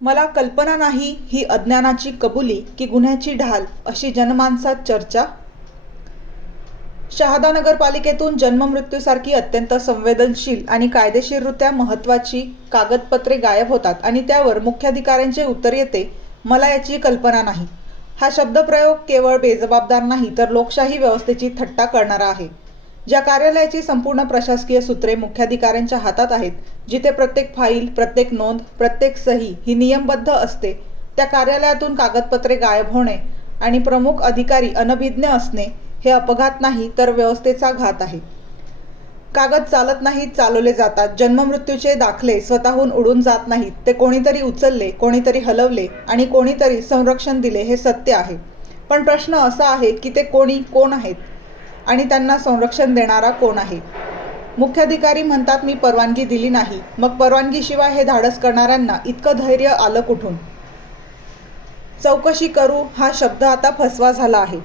मला कल्पना नाही ही अज्ञानाची कबुली की गुन्ह्याची ढाल अशी जनमानसात चर्चा? शहादा नगरपालिकेतून जन्ममृत्यूसारखी अत्यंत संवेदनशील आणि कायदेशीररित्या महत्त्वाची कागदपत्रे गायब होतात आणि त्यावर मुख्याधिकाऱ्यांचे उत्तर येते मला याची कल्पना नाही. हा शब्दप्रयोग केवळ बेजबाबदार नाही तर लोकशाही व्यवस्थेची थट्टा करणारा आहे. ज्या कार्यालयाची संपूर्ण प्रशासकीय सूत्रे मुख्याधिकाऱ्यांच्या हातात आहेत जिथे प्रत्येक फाईल प्रत्येक नोंद प्रत्येक सही ही नियमबद्ध असते त्या कार्यालयातून कागदपत्रे गायब होणे आणि प्रमुख अधिकारी अनभिज्ञ असणे हे अपघात नाही तर व्यवस्थेचा घात आहे. कागद चालत नाहीत चालवले जातात जन्ममृत्यूचे दाखले स्वतःहून उडून जात नाहीत ते कोणीतरी उचलले कोणीतरी हलवले आणि कोणीतरी संरक्षण दिले हे सत्य आहे. पण प्रश्न असा आहे की ते कोणी कोण आहेत? आणि त्यांना संरक्षण देणारा कोण आहे? मुख्याधिकारी म्हणतात मी परवानगी दिली नाही. मग परवानगीशिवाय हे धाडस करणाऱ्यांना इतकं धैर्य आलं कुठून? चौकशी करू हा शब्द आता फसवा झाला आहे.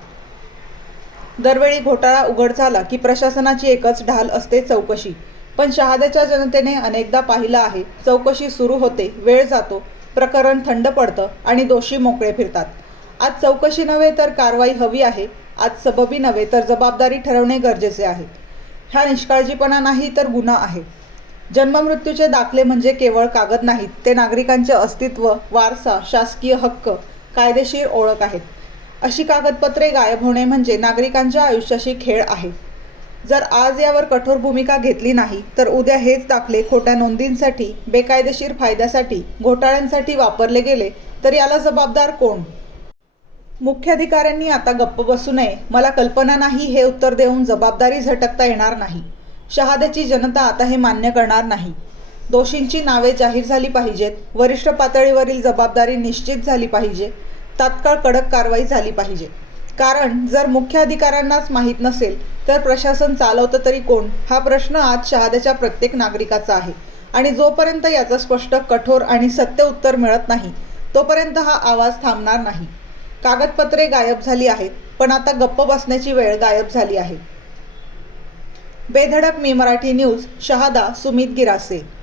दरवेळी घोटाळा उघड झाला की प्रशासनाची एकच ढाल असते चौकशी. पण शहाद्याच्या जनतेने अनेकदा पाहिलं आहे चौकशी सुरू होते वेळ जातो प्रकरण थंड पडतं आणि दोषी मोकळे फिरतात. आज चौकशी नव्हे तर कारवाई हवी आहे आज सबबी नव्हे तर जबाबदारी ठरवणे गरजेचे आहे. हा निष्काळजीपणा नाही तर गुन्हा आहे. जन्ममृत्यूचे दाखले म्हणजे केवळ कागद नाहीत ते नागरिकांचे अस्तित्व वारसा शासकीय हक्क कायदेशीर ओळख आहेत. अशी कागदपत्रे गायब होणे म्हणजे नागरिकांच्या आयुष्याशी खेळ आहे. जर आज यावर कठोर भूमिका घेतली नाही तर उद्या हेच दाखले खोट्या नोंदींसाठी बेकायदेशीर फायद्यासाठी घोटाळ्यांसाठी वापरले गेले तर याला जबाबदार कोण? मुख्याधिकाऱ्यांनी आता गप्प बसू नये. मला कल्पना नाही हे उत्तर देऊन जबाबदारी झटकता येणार नाही. शहाद्याची जनता आता हे मान्य करणार नाही. दोषींची नावे जाहीर झाली पाहिजेत. वरिष्ठ पातळीवरील जबाबदारी निश्चित झाली पाहिजे. तात्काळ कडक कारवाई झाली पाहिजे. कारण जर मुख्य अधिकाऱ्यांनाच माहीत नसेल तर प्रशासन चालवतं तरी कोण? हा प्रश्न आज शहाद्याच्या प्रत्येक नागरिकाचा आहे. आणि जोपर्यंत याचं स्पष्ट कठोर आणि सत्य उत्तर मिळत नाही तोपर्यंत हा आवाज थांबणार नाही. कागदपत्रे गायब झाली आहेत पण आता गप्प बसण्याची वेळ गायब झाली आहे. बेधडक मी मराठी न्यूज शहादा सुमित गिरासे.